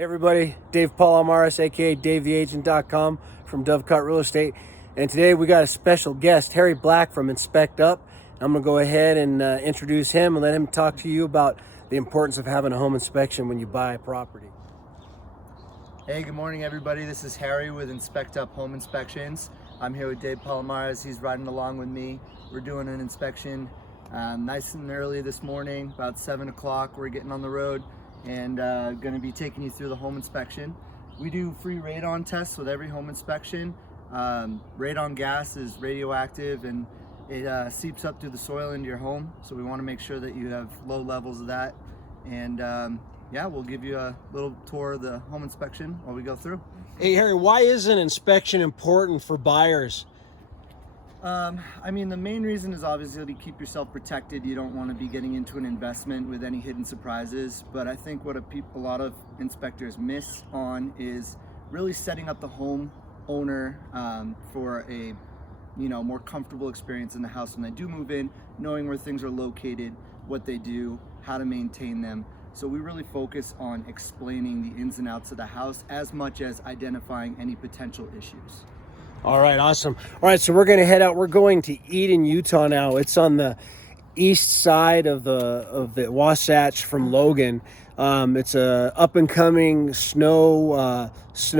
Hey everybody, Dave Palamares, aka DaveTheAgent.com from Dovecot Real Estate. And today we got a special guest, Harry Black from InspectUp. I'm going to go ahead and introduce him and let him talk to you about the importance of having a home inspection when you buy a property. Hey, good morning everybody. This is Harry with InspectUp Home Inspections. I'm here with Dave Palamares. He's riding along with me. We're doing an inspection nice and early this morning, about 7 o'clock. We're getting on the road and going to be taking you through the home inspection. We do free radon tests with every home inspection. Radon gas is radioactive and it seeps up through the soil into your home, so we want to make sure that you have low levels of that. And yeah, we'll give you a little tour of the home inspection while we go through. Hey Harry, why is an inspection important for buyers? I mean, the main reason is obviously to keep yourself protected. You don't want to be getting into an investment with any hidden surprises. But I think what a lot of inspectors miss on is really setting up the home owner for a more comfortable experience in the house when they do move in, knowing where things are located, what they do, how to maintain them. So we really focus on explaining the ins and outs of the house as much as identifying any potential issues. All right, awesome. All right, so we're going to head out. We're going to Eden, Utah now. It's on the east side of the Wasatch from Logan. It's a up and coming snow. It's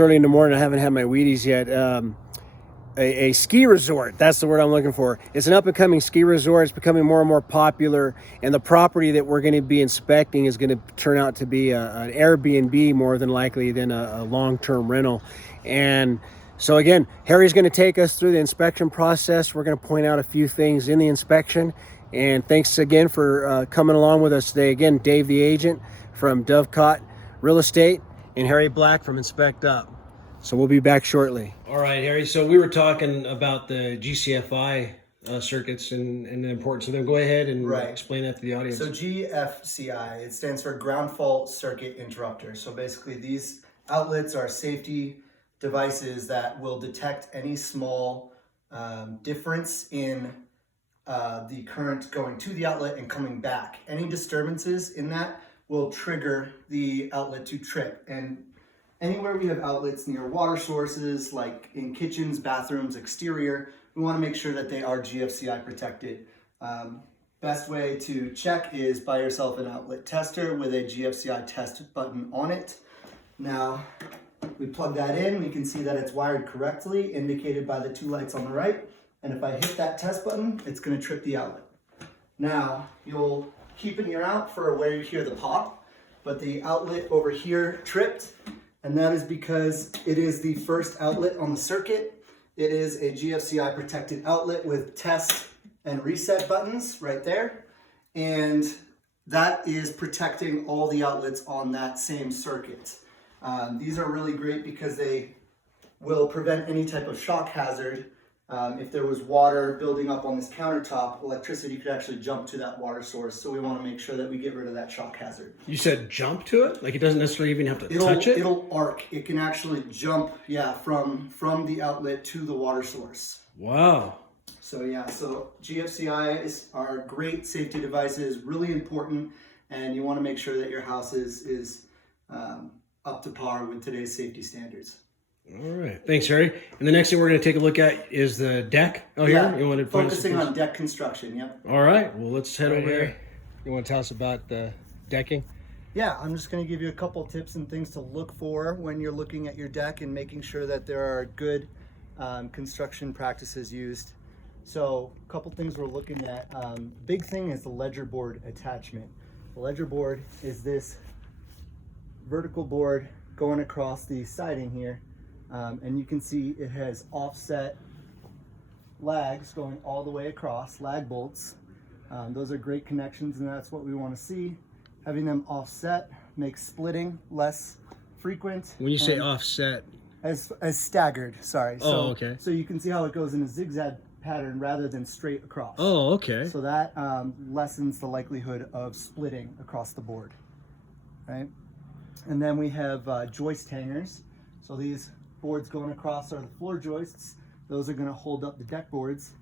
early in the morning. I haven't had my Wheaties yet. A ski resort. That's the word I'm looking for. It's an up and coming ski resort. It's becoming more and more popular, and the property that we're going to be inspecting is going to turn out to be an Airbnb more than likely than a long-term rental. And so again, Harry's going to take us through the inspection process. We're going to point out a few things in the inspection. And thanks again for coming along with us today. Again, Dave the Agent from Dovecot Real Estate and Harry Black from InspectUp. So we'll be back shortly. All right, Harry. So we were talking about the GCFI circuits and the importance of them. Go ahead and explain that to the audience. So GFCI, it stands for Ground Fault Circuit Interrupter. So basically these outlets are safety devices that will detect any small difference in the current going to the outlet and coming back. Any disturbances in that will trigger the outlet to trip. And anywhere we have outlets near water sources, like in kitchens, bathrooms, exterior, we want to make sure that they are GFCI protected. Best way to check is buy yourself an outlet tester with a GFCI test button on it. Now, we plug that in, we can see that it's wired correctly, indicated by the two lights on the right. And if I hit that test button, it's going to trip the outlet. Now, you'll keep an ear out for where you hear the pop, but the outlet over here tripped. And that is because it is the first outlet on the circuit. It is a GFCI protected outlet with test and reset buttons right there. And that is protecting all the outlets on that same circuit. These are really great because they will prevent any type of shock hazard. If there was water building up on this countertop, electricity could actually jump to that water source. So we want to make sure that we get rid of that shock hazard. You said jump to it? Like it doesn't necessarily even have to touch it? It'll arc. It can actually jump, from the outlet to the water source. Wow. So GFCIs are great safety devices, really important, and you want to make sure that your house is up to par with today's safety standards. All right. Thanks, Harry. And the next thing we're going to take a look at is the deck. Oh, yeah. You want to focusing on deck construction. Yep. All right. Well, let's head over here. You want to tell us about the decking? Yeah, I'm just going to give you a couple tips and things to look for when you're looking at your deck and making sure that there are good construction practices used. So a couple things we're looking at. Big thing is the ledger board attachment. The ledger board is this vertical board going across the siding here. And you can see it has offset lags going all the way across, lag bolts. Those are great connections, and that's what we want to see. Having them offset makes splitting less frequent. When you say offset? As staggered, sorry. Okay. So you can see how it goes in a zigzag pattern rather than straight across. Oh, okay. So that lessens the likelihood of splitting across the board, right? And then we have joist hangers. So these boards going across are the floor joists. Those are going to hold up the deck boards,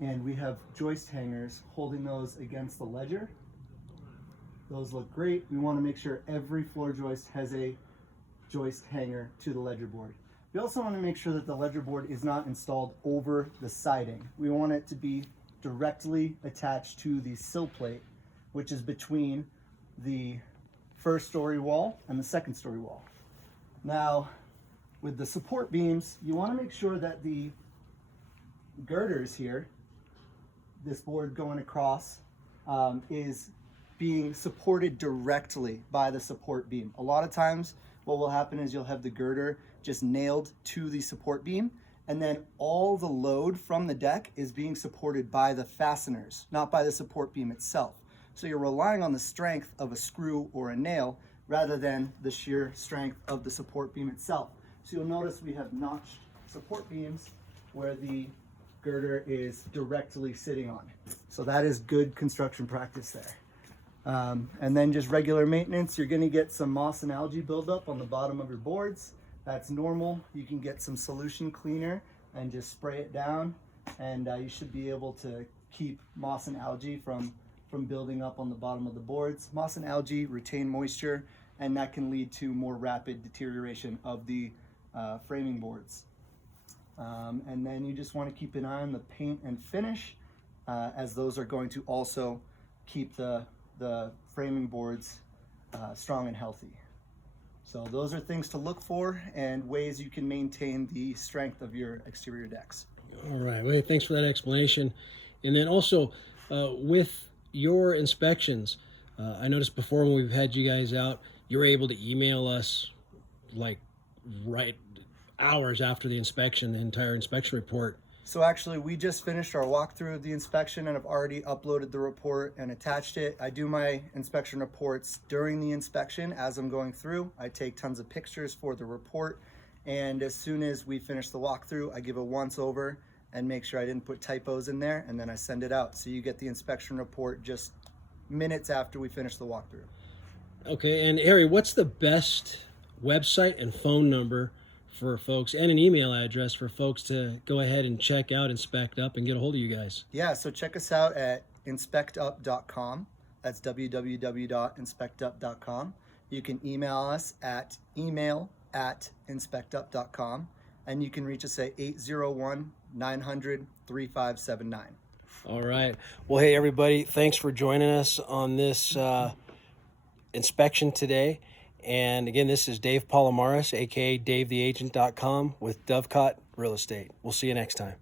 and we have joist hangers holding those against the ledger. Those look great. We want to make sure every floor joist has a joist hanger to the ledger board. We also want to make sure that the ledger board is not installed over the siding. We want it to be directly attached to the sill plate, which is between the first story wall and the second story wall. Now, with the support beams, you want to make sure that the girders here, this board going across, is being supported directly by the support beam. A lot of times what will happen is you'll have the girder just nailed to the support beam, and then all the load from the deck is being supported by the fasteners, not by the support beam itself. So you're relying on the strength of a screw or a nail rather than the sheer strength of the support beam itself. So you'll notice we have notched support beams where the girder is directly sitting on. So that is good construction practice there. And then just regular maintenance, you're going to get some moss and algae buildup on the bottom of your boards. That's normal. You can get some solution cleaner and just spray it down, and you should be able to keep moss and algae from building up on the bottom of the boards. Moss and algae retain moisture, and that can lead to more rapid deterioration of the framing boards. And then you just want to keep an eye on the paint and finish, as those are going to also keep the framing boards strong and healthy. So those are things to look for and ways you can maintain the strength of your exterior decks. All right, well, thanks for that explanation. And then also with your inspections, I noticed before when we've had you guys out, you were able to email us like right hours after the inspection, the entire inspection report. So actually, we just finished our walkthrough of the inspection and have already uploaded the report and attached it. I do my inspection reports during the inspection as I'm going through. I take tons of pictures for the report, and as soon as we finish the walkthrough, I give a once over and make sure I didn't put typos in there, and then I send it out. So you get the inspection report just minutes after we finish the walkthrough. Okay, and Harry, what's the best website and phone number for folks, and an email address for folks to go ahead and check out InspectUp and get a hold of you guys? Yeah, so check us out at InspectUp.com. That's www.inspectup.com. You can email us at email@inspectup.com, and you can reach us at 801-900-3579. All right. Well, hey, everybody, thanks for joining us on this inspection today. And again, this is Dave Palomares, aka DaveTheAgent.com with Dovecot Real Estate. We'll see you next time.